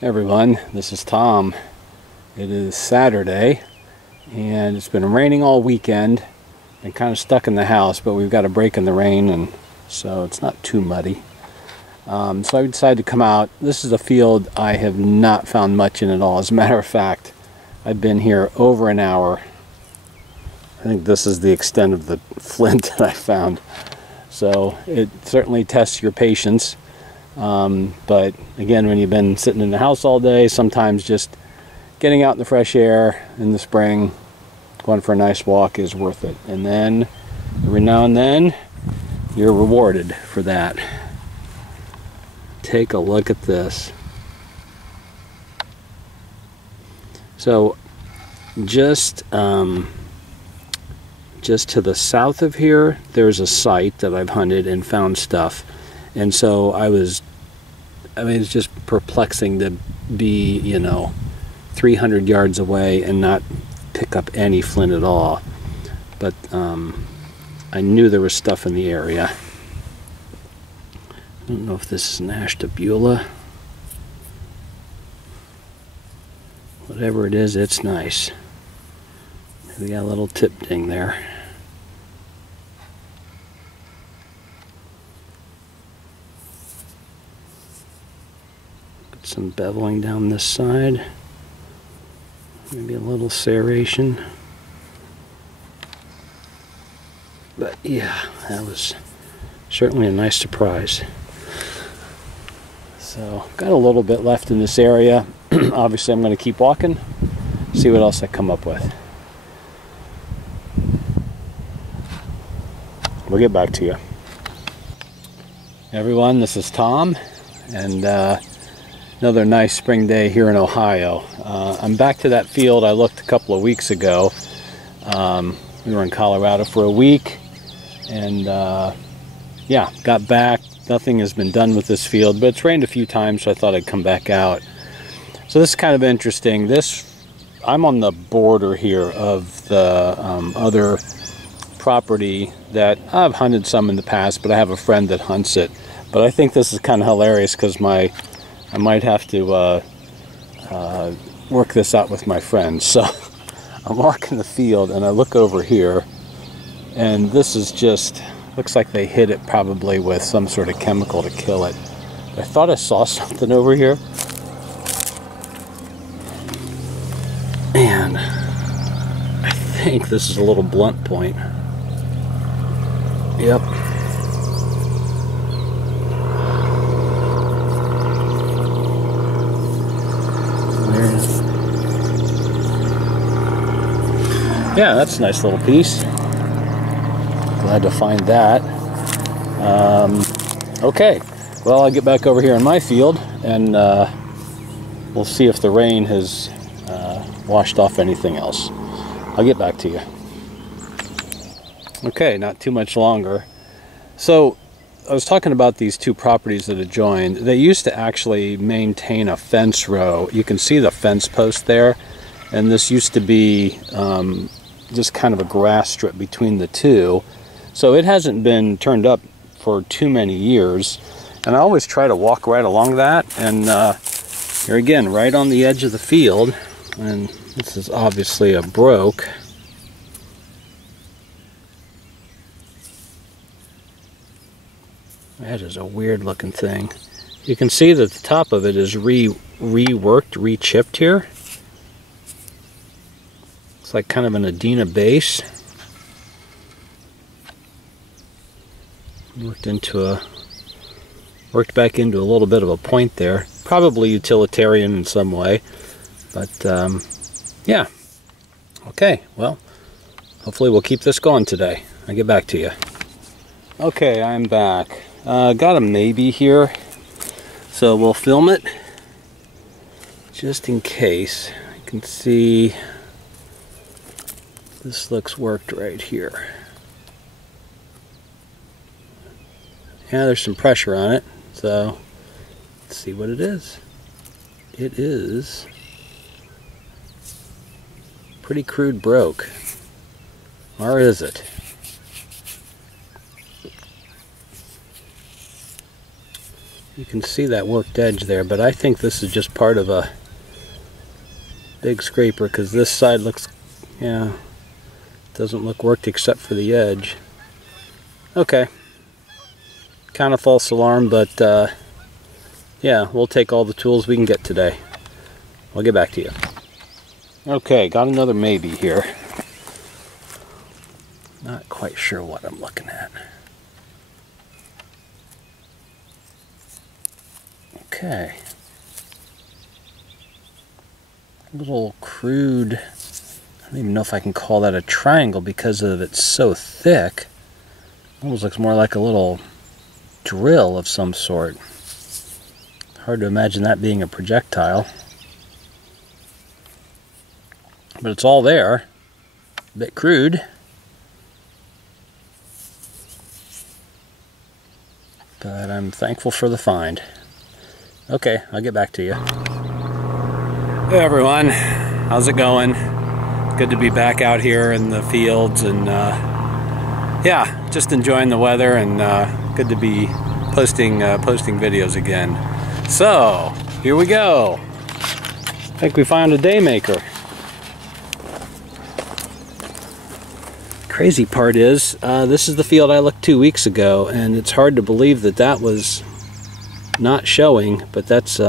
Everyone, this is Tom. It is Saturday and it's been raining all weekend. Been kind of stuck in the house, but we've got a break in the rain, and so it's not too muddy. So I decided to come out. This is a field I have not found much in at all. As a matter of fact, I've been here over an hour. I think this is the extent of the flint that I found. So it certainly tests your patience. But again, when you've been sitting in the house all day, sometimes just getting out in the fresh air in the spring, going for a nice walk is worth it. And then every now and then you're rewarded for that. Take a look at this. So just to the south of here, there's a site that I've hunted and found stuff. And so it's just perplexing to be, 300 yards away and not pick up any flint at all. But I knew there was stuff in the area. I don't know if this is an Ashtabula. Whatever it is, it's nice. We got a little tip ding there. Got some beveling down this side. Maybe a little serration. But yeah, that was certainly a nice surprise. So, got a little bit left in this area. Obviously, I'm going to keep walking, see what else I come up with. We'll get back to you. Everyone, this is Tom, and another nice spring day here in Ohio. I'm back to that field I looked a couple of weeks ago. We were in Colorado for a week, and yeah, got back. Nothing has been done with this field, but it's rained a few times, so I thought I'd come back out. So this is kind of interesting. I'm on the border here of the other property that I've hunted some in the past, but I have a friend that hunts it. But I think this is kind of hilarious because I might have to work this out with my friends. So I'm walking the field and I look over here, and this is just looks like they hit it probably with some sort of chemical to kill it. I thought I saw something over here, and I think this is a little blunt point. Yep. Yeah, that's a nice little piece. Glad to find that. Okay, well, I'll get back over here in my field, and we'll see if the rain has washed off anything else. I'll get back to you. Okay, not too much longer. So I was talking about these two properties that adjoined. They used to actually maintain a fence row. You can see the fence post there, and this used to be just kind of a grass strip between the two. So it hasn't been turned up for too many years, and I always try to walk right along that. And here again, right on the edge of the field, and this is obviously a broke. That is a weird looking thing. You can see that the top of it is reworked, re-chipped here. It's like kind of an Adena base. Worked back into a little bit of a point there. Probably utilitarian in some way. But yeah. Okay, well, hopefully we'll keep this going today. I'll get back to you. Okay, I'm back. Got a maybe here, so we'll film it just in case. I can see this looks worked right here. Yeah, there's some pressure on it, so let's see what it is. It is pretty crude broke. Or is it? You can see that worked edge there, but I think this is just part of a big scraper because this side looks, yeah, doesn't look worked except for the edge. Okay, kind of false alarm, but yeah, we'll take all the tools we can get today. I'll get back to you. Okay, got another maybe here. Not quite sure what I'm looking at. Okay. A little crude, I don't even know if I can call that a triangle because of it's so thick. Almost looks more like a little drill of some sort. Hard to imagine that being a projectile. But it's all there. A bit crude. But I'm thankful for the find. Okay, I'll get back to you. Hey everyone, how's it going? Good to be back out here in the fields and yeah, just enjoying the weather and good to be posting videos again. So, here we go. I think we found a daymaker. Crazy part is, this is the field I looked 2 weeks ago, and it's hard to believe that that was not showing, but that's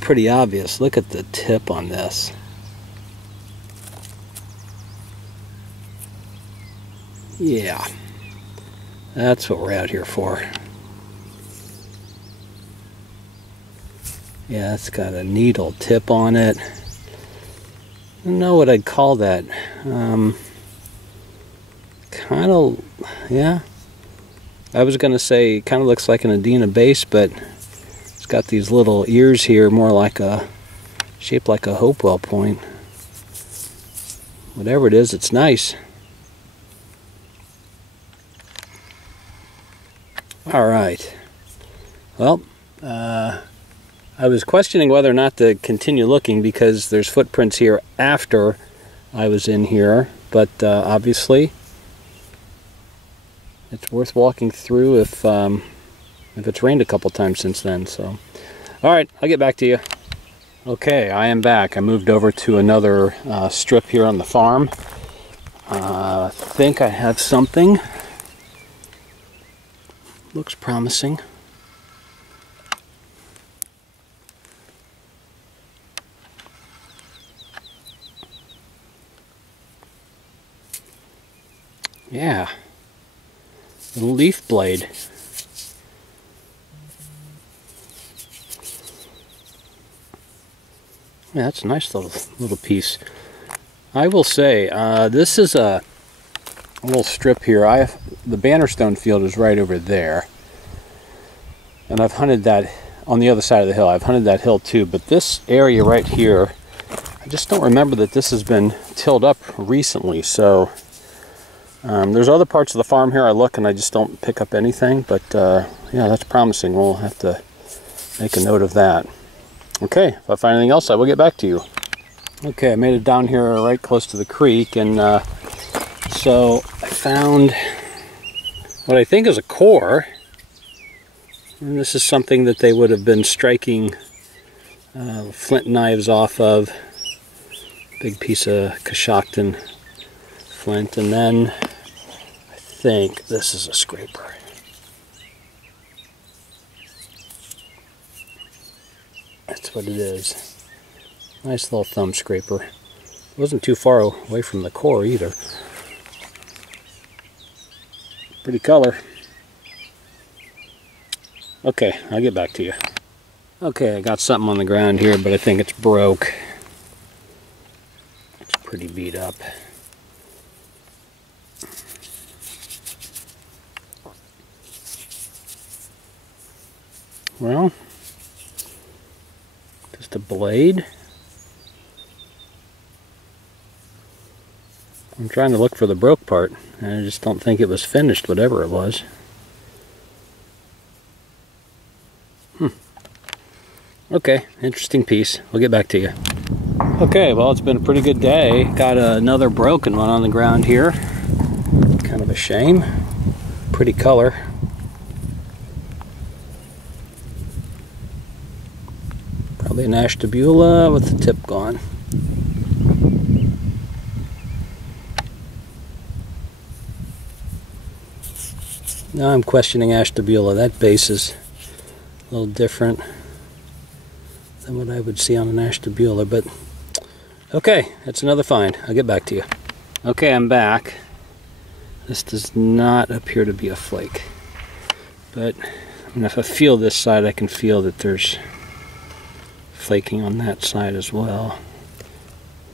pretty obvious. Look at the tip on this. Yeah, that's what we're out here for. Yeah, it's got a needle tip on it. I don't know what I'd call that. Kind of, yeah. I was going to say kind of looks like an Adena base, but it's got these little ears here, more like a, shaped like a Hopewell point. Whatever it is, it's nice. Alright. Well, I was questioning whether or not to continue looking because there's footprints here after I was in here, but obviously it's worth walking through if it's rained a couple times since then. So, all right, I'll get back to you. Okay, I am back. I moved over to another strip here on the farm. I think I have something. Looks promising. Yeah. Little leaf blade. Yeah, that's a nice little piece. I will say, this is a little strip here. The Bannerstone field is right over there, and I've hunted that on the other side of the hill. I've hunted that hill too, but this area right here, I just don't remember that this has been tilled up recently. So there's other parts of the farm here I look and I just don't pick up anything, but yeah, that's promising. We'll have to make a note of that. Okay, if I find anything else, I will get back to you. Okay, I made it down here right close to the creek, and so I found what I think is a core. And this is something that they would have been striking flint knives off of. Big piece of Coshocton flint, and then I think this is a scraper. That's what it is. Nice little thumb scraper. Wasn't too far away from the core either. Pretty color. Okay, I'll get back to you. Okay, I got something on the ground here, but I think it's broke. It's pretty beat up. Well, just a blade. I'm trying to look for the broke part, and I just don't think it was finished, whatever it was. Okay, interesting piece. We'll get back to you. Okay, well, it's been a pretty good day. Got another broken one on the ground here. Kind of a shame. Pretty color. Probably an ashtabula with the tip gone. Now I'm questioning ashtabula. That base is a little different than what I would see on an ashtabula, but okay, that's another find. I'll get back to you. Okay, I'm back. This does not appear to be a flake, but I mean, if I feel this side, I can feel that there's flaking on that side as well.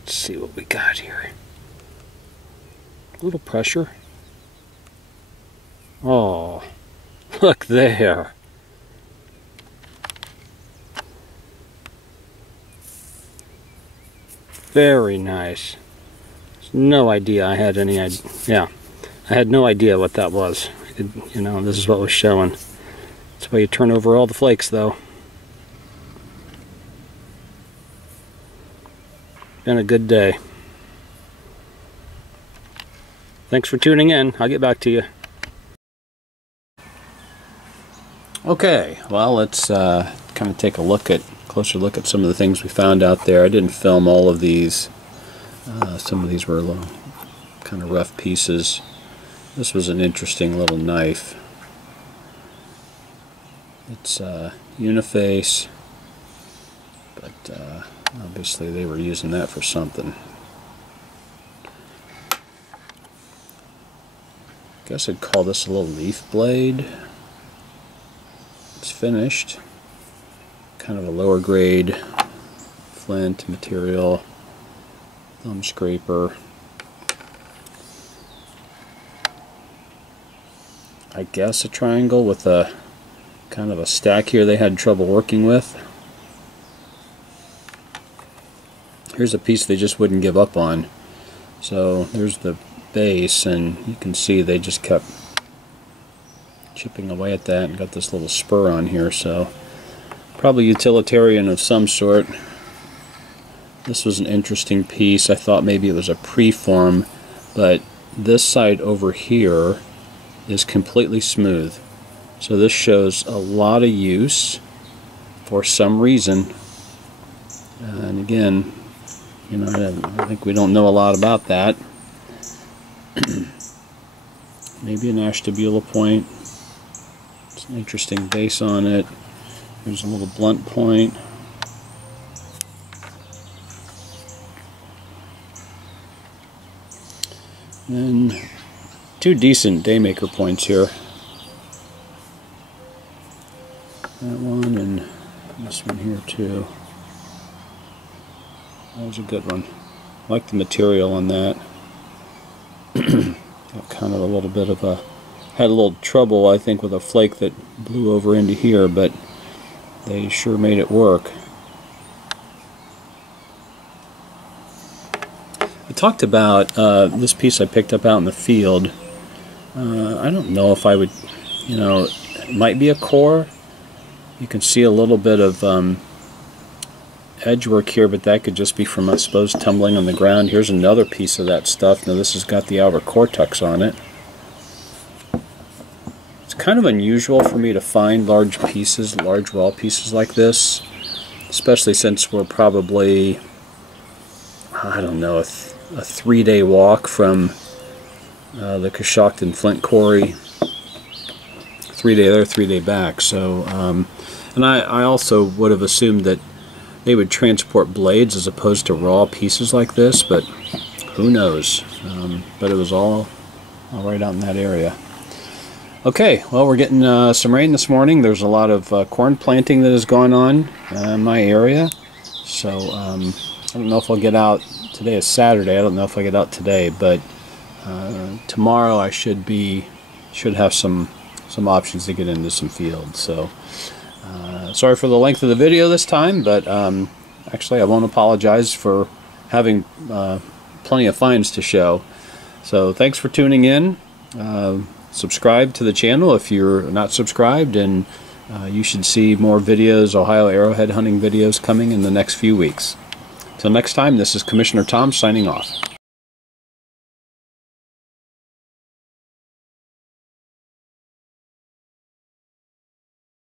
Let's see what we got here. A little pressure. Oh, look there. Very nice. No idea I had any idea. Yeah, I had no idea what that was. You know, this is what was showing. That's why you turn over all the flakes, though. Been a good day. Thanks for tuning in. I'll get back to you. Okay, well, let's kind of take a closer look at some of the things we found out there. I didn't film all of these. Some of these were little, kind of rough pieces. This was an interesting little knife. It's uniface, but obviously they were using that for something. I guess I'd call this a little leaf blade. It's finished. Kind of a lower grade flint material. Thumb scraper. I guess a triangle with a kind of a stack here they had trouble working with. Here's a piece they just wouldn't give up on. So there's the base, and you can see they just kept chipping away at that and got this little spur on here, so probably utilitarian of some sort. This was an interesting piece. I thought maybe it was a preform, but this side over here is completely smooth. So this shows a lot of use for some reason. And again, you know, I think we don't know a lot about that. Maybe an ashtabula point. It's an interesting base on it. There's a little blunt point. And two decent daymaker points here. That one and this one here too. That was a good one. I like the material on that. Got kind of a little bit of a... Had a little trouble, I think, with a flake that blew over into here, but they sure made it work. I talked about this piece I picked up out in the field. I don't know if I would, you know, it might be a core. You can see a little bit of edge work here, but that could just be from, I suppose, tumbling on the ground. Here's another piece of that stuff. Now this has got the outer cortex on it. It's kind of unusual for me to find large pieces, large raw pieces like this, especially since we're probably, I don't know, a 3-day walk from the Coshocton Flint Quarry. 3-day there, 3-day back. So, and I also would have assumed that they would transport blades as opposed to raw pieces like this, but who knows? But it was all right out in that area. Okay, well, we're getting some rain this morning. There's a lot of corn planting that has gone on in my area. So I don't know if I'll get out. Today is Saturday. I don't know if I get out today, but tomorrow I should have some options to get into some fields. So sorry for the length of the video this time, but actually I won't apologize for having plenty of finds to show. So thanks for tuning in. Subscribe to the channel if you're not subscribed, and you should see more videos, Ohio arrowhead hunting videos, coming in the next few weeks. Till next time, this is Commissioner Tom signing off.